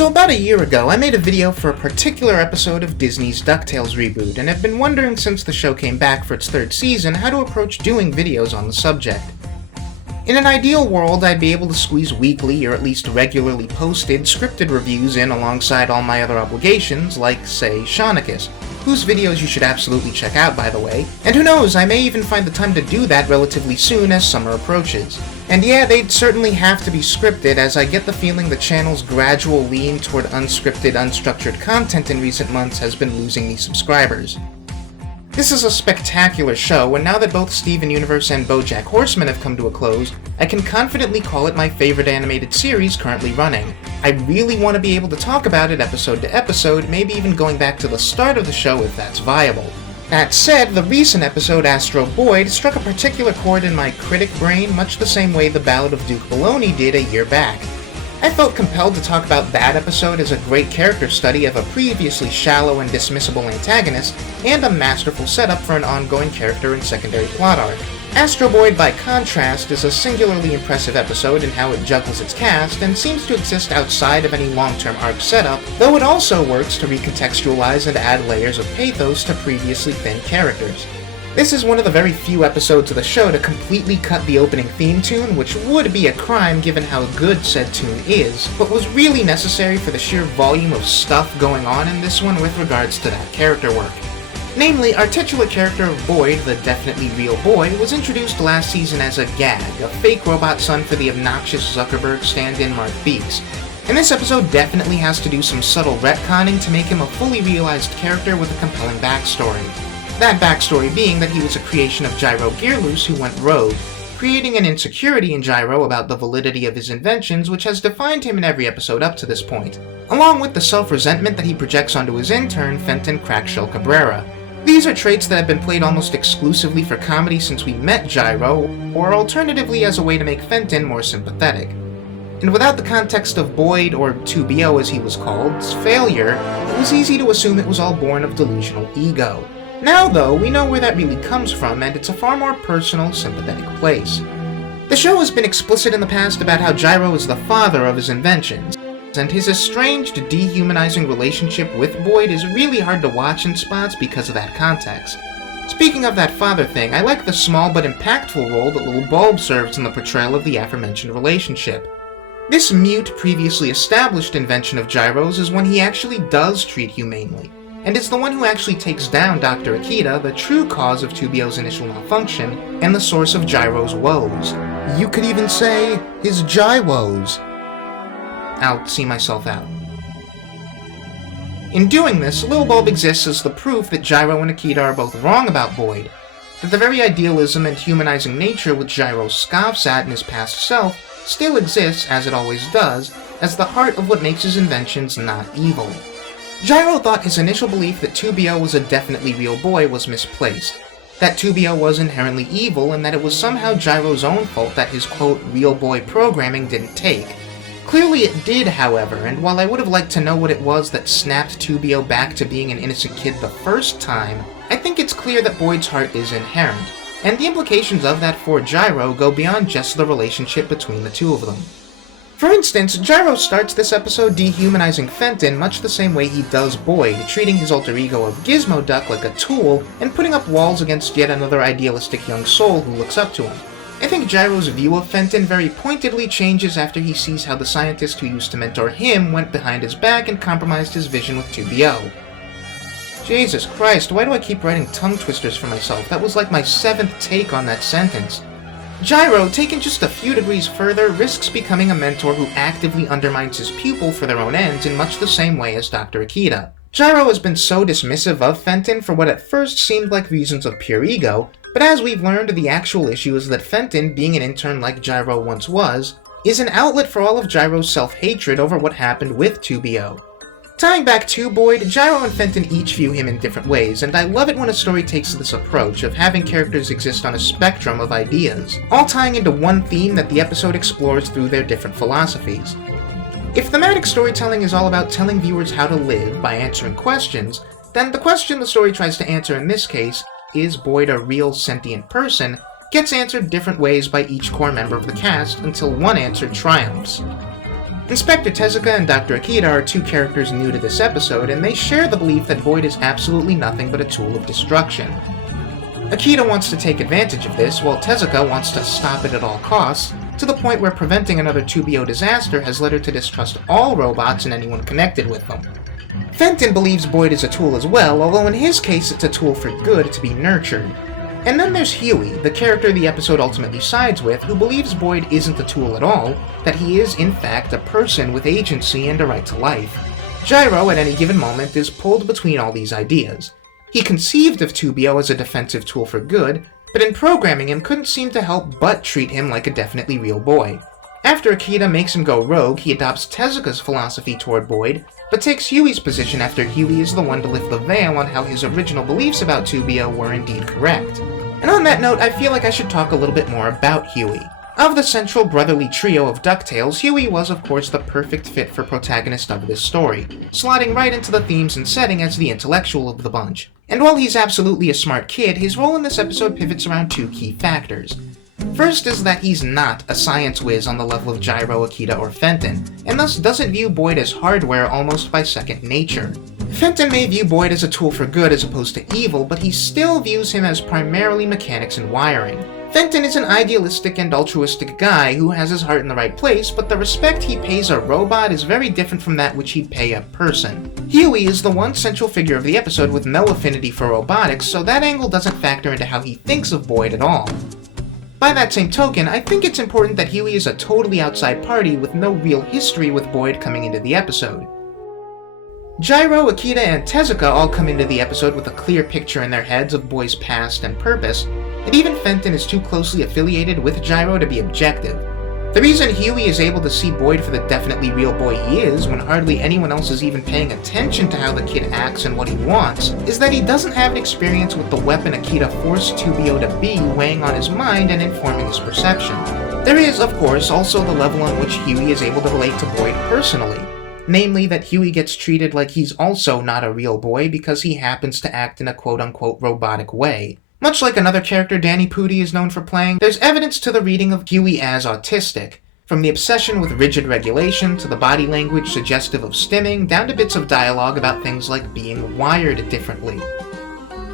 So about a year ago, I made a video for a particular episode of Disney's Ducktales reboot, and have been wondering since the show came back for its third season how to approach doing videos on the subject. In an ideal world, I'd be able to squeeze weekly or at least regularly posted scripted reviews in alongside all my other obligations, like, say, Shaunicus, whose videos you should absolutely check out, by the way, and who knows, I may even find the time to do that relatively soon as summer approaches. And yeah, they'd certainly have to be scripted, as I get the feeling the channel's gradual lean toward unscripted, unstructured content in recent months has been losing me subscribers. This is a spectacular show, and now that both Steven Universe and BoJack Horseman have come to a close, I can confidently call it my favorite animated series currently running. I really want to be able to talk about it episode to episode, maybe even going back to the start of the show if that's viable. That said, the recent episode Astro B.O.Y.D struck a particular chord in my critic brain much the same way the Ballad of Duke Baloney did a year back. I felt compelled to talk about that episode as a great character study of a previously shallow and dismissible antagonist, and a masterful setup for an ongoing character and secondary plot arc. Astro B.O.Y.D, by contrast, is a singularly impressive episode in how it juggles its cast, and seems to exist outside of any long-term arc setup, though it also works to recontextualize and add layers of pathos to previously thin characters. This is one of the very few episodes of the show to completely cut the opening theme tune, which would be a crime given how good said tune is, but was really necessary for the sheer volume of stuff going on in this one with regards to that character work. Namely, our titular character of B.O.Y.D, the definitely real boy, was introduced last season as a gag, a fake robot son for the obnoxious Zuckerberg stand-in Mark Beeks. And this episode definitely has to do some subtle retconning to make him a fully realized character with a compelling backstory. That backstory being that he was a creation of Gyro Gearloose who went rogue, creating an insecurity in Gyro about the validity of his inventions which has defined him in every episode up to this point, along with the self-resentment that he projects onto his intern, Fenton Crackshell Cabrera. These are traits that have been played almost exclusively for comedy since we met Gyro, or alternatively as a way to make Fenton more sympathetic. And without the context of B.O.Y.D, or 2BO as he was called's failure, it was easy to assume it was all born of delusional ego. Now though, we know where that really comes from, and it's a far more personal, sympathetic place. The show has been explicit in the past about how Gyro is the father of his inventions, and his estranged, dehumanizing relationship with B.O.Y.D is really hard to watch in spots because of that context. Speaking of that father thing, I like the small but impactful role that Little Bulb serves in the portrayal of the aforementioned relationship. This mute, previously established invention of Gyro's is one he actually does treat humanely, and is the one who actually takes down Dr. Akita, the true cause of 2BO's initial malfunction, and the source of Gyro's woes. You could even say, his Gywoes. I'll see myself out. In doing this, Lil Bulb exists as the proof that Gyro and Akita are both wrong about B.O.Y.D, that the very idealism and humanizing nature which Gyro scoffs at in his past self still exists, as it always does, as the heart of what makes his inventions not evil. Gyro thought his initial belief that 2BO was a definitely real boy was misplaced, that 2BO was inherently evil, and that it was somehow Gyro's own fault that his quote real boy programming didn't take. Clearly it did, however, and while I would have liked to know what it was that snapped 2BO back to being an innocent kid the first time, I think it's clear that B.O.Y.D's heart is inherent, and the implications of that for Gyro go beyond just the relationship between the two of them. For instance, Gyro starts this episode dehumanizing Fenton much the same way he does B.O.Y.D, treating his alter ego of Gizmoduck like a tool and putting up walls against yet another idealistic young soul who looks up to him. I think Gyro's view of Fenton very pointedly changes after he sees how the scientist who used to mentor him went behind his back and compromised his vision with 2BO. Jesus Christ, why do I keep writing tongue twisters for myself? That was like my 7th take on that sentence. Gyro, taken just a few degrees further, risks becoming a mentor who actively undermines his pupil for their own ends in much the same way as Dr. Akita. Gyro has been so dismissive of Fenton for what at first seemed like reasons of pure ego, but as we've learned, the actual issue is that Fenton, being an intern like Gyro once was, is an outlet for all of Gyro's self-hatred over what happened with 2BO. Tying back to B.O.Y.D, Gyro and Fenton each view him in different ways, and I love it when a story takes this approach of having characters exist on a spectrum of ideas, all tying into one theme that the episode explores through their different philosophies. If thematic storytelling is all about telling viewers how to live by answering questions, then the question the story tries to answer in this case, is B.O.Y.D a real sentient person, gets answered different ways by each core member of the cast until one answer triumphs. Inspector Tezuka and Dr. Akita are two characters new to this episode, and they share the belief that Boyd is absolutely nothing but a tool of destruction. Akita wants to take advantage of this, while Tezuka wants to stop it at all costs, to the point where preventing another 2BO disaster has led her to distrust all robots and anyone connected with them. Fenton believes Boyd is a tool as well, although in his case it's a tool for good to be nurtured. And then there's Huey, the character the episode ultimately sides with, who believes Boyd isn't a tool at all, that he is in fact a person with agency and a right to life. Gyro, at any given moment, is pulled between all these ideas. He conceived of 2BO as a defensive tool for good, but in programming him couldn't seem to help but treat him like a definitely real boy. After Akita makes him go rogue, he adopts Tezuka's philosophy toward Boyd, but takes Huey's position after Huey is the one to lift the veil on how his original beliefs about 2BO were indeed correct. And on that note, I feel like I should talk a little bit more about Huey. Of the central brotherly trio of Ducktales, Huey was of course the perfect fit for protagonist of this story, slotting right into the themes and setting as the intellectual of the bunch. And while he's absolutely a smart kid, his role in this episode pivots around two key factors. First is that he's not a science whiz on the level of Gyro, Akita, or Fenton, and thus doesn't view Boyd as hardware almost by second nature. Fenton may view Boyd as a tool for good as opposed to evil, but he still views him as primarily mechanics and wiring. Fenton is an idealistic and altruistic guy who has his heart in the right place, but the respect he pays a robot is very different from that which he'd pay a person. Huey is the one central figure of the episode with no affinity for robotics, so that angle doesn't factor into how he thinks of Boyd at all. By that same token, I think it's important that Huey is a totally outside party with no real history with Boyd coming into the episode. Gyro, Akita, and Tezuka all come into the episode with a clear picture in their heads of Boyd's past and purpose, and even Fenton is too closely affiliated with Gyro to be objective. The reason Huey is able to see Boyd for the definitely real boy he is, when hardly anyone else is even paying attention to how the kid acts and what he wants, is that he doesn't have an experience with the weapon Akita forced 2BO to be weighing on his mind and informing his perception. There is, of course, also the level on which Huey is able to relate to Boyd personally, namely that Huey gets treated like he's also not a real boy because he happens to act in a quote-unquote robotic way. Much like another character Danny Pudi is known for playing, there's evidence to the reading of Huey as autistic, from the obsession with rigid regulation to the body language suggestive of stimming, down to bits of dialogue about things like being wired differently.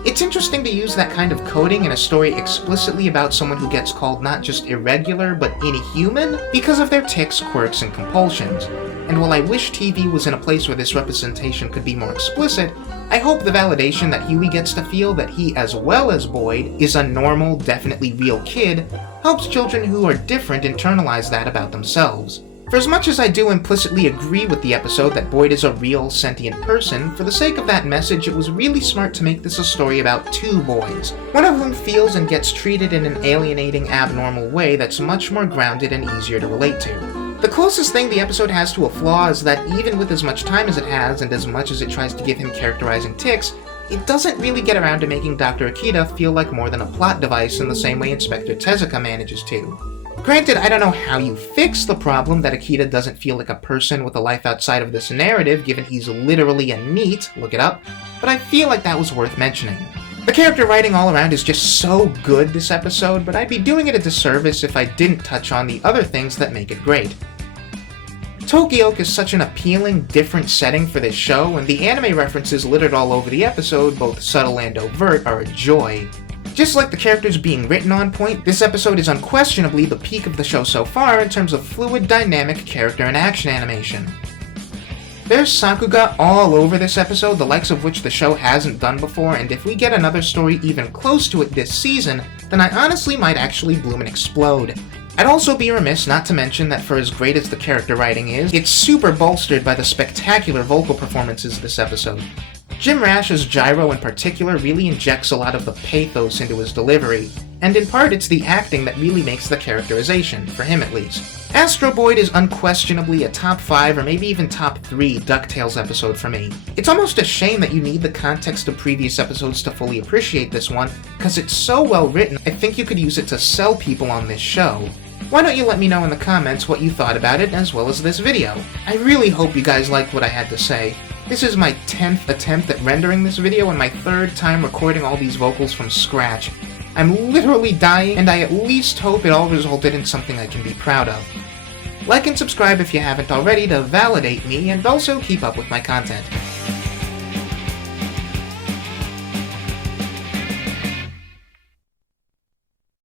It's interesting to use that kind of coding in a story explicitly about someone who gets called not just irregular but inhuman because of their tics, quirks, and compulsions. And while I wish TV was in a place where this representation could be more explicit, I hope the validation that Huey gets to feel that he, as well as Boyd, is a normal, definitely real kid, helps children who are different internalize that about themselves. For as much as I do implicitly agree with the episode that Boyd is a real, sentient person, for the sake of that message, it was really smart to make this a story about two boys, one of whom feels and gets treated in an alienating, abnormal way that's much more grounded and easier to relate to. The closest thing the episode has to a flaw is that even with as much time as it has, and as much as it tries to give him characterizing tics, it doesn't really get around to making Dr. Akita feel like more than a plot device in the same way Inspector Tezuka manages to. Granted, I don't know how you fix the problem that Akita doesn't feel like a person with a life outside of this narrative, given he's literally a NEET, look it up, but I feel like that was worth mentioning. The character writing all around is just so good this episode, but I'd be doing it a disservice if I didn't touch on the other things that make it great. Tokyo is such an appealing, different setting for this show, and the anime references littered all over the episode, both subtle and overt, are a joy. Just like the characters being written on point, this episode is unquestionably the peak of the show so far in terms of fluid, dynamic character and action animation. There's Sakuga all over this episode, the likes of which the show hasn't done before, and if we get another story even close to it this season, then I honestly might actually bloom and explode. I'd also be remiss not to mention that for as great as the character writing is, it's super bolstered by the spectacular vocal performances this episode. Jim Rash's Gyro in particular really injects a lot of the pathos into his delivery, and in part it's the acting that really makes the characterization, for him at least. Astro Boyd is unquestionably a top 5 or maybe even top 3 Ducktales episode for me. It's almost a shame that you need the context of previous episodes to fully appreciate this one, because it's so well written I think you could use it to sell people on this show. Why don't you let me know in the comments what you thought about it as well as this video? I really hope you guys liked what I had to say. This is my 10th attempt at rendering this video and my 3rd time recording all these vocals from scratch. I'm literally dying, and I at least hope it all resulted in something I can be proud of. Like and subscribe if you haven't already to validate me and also keep up with my content.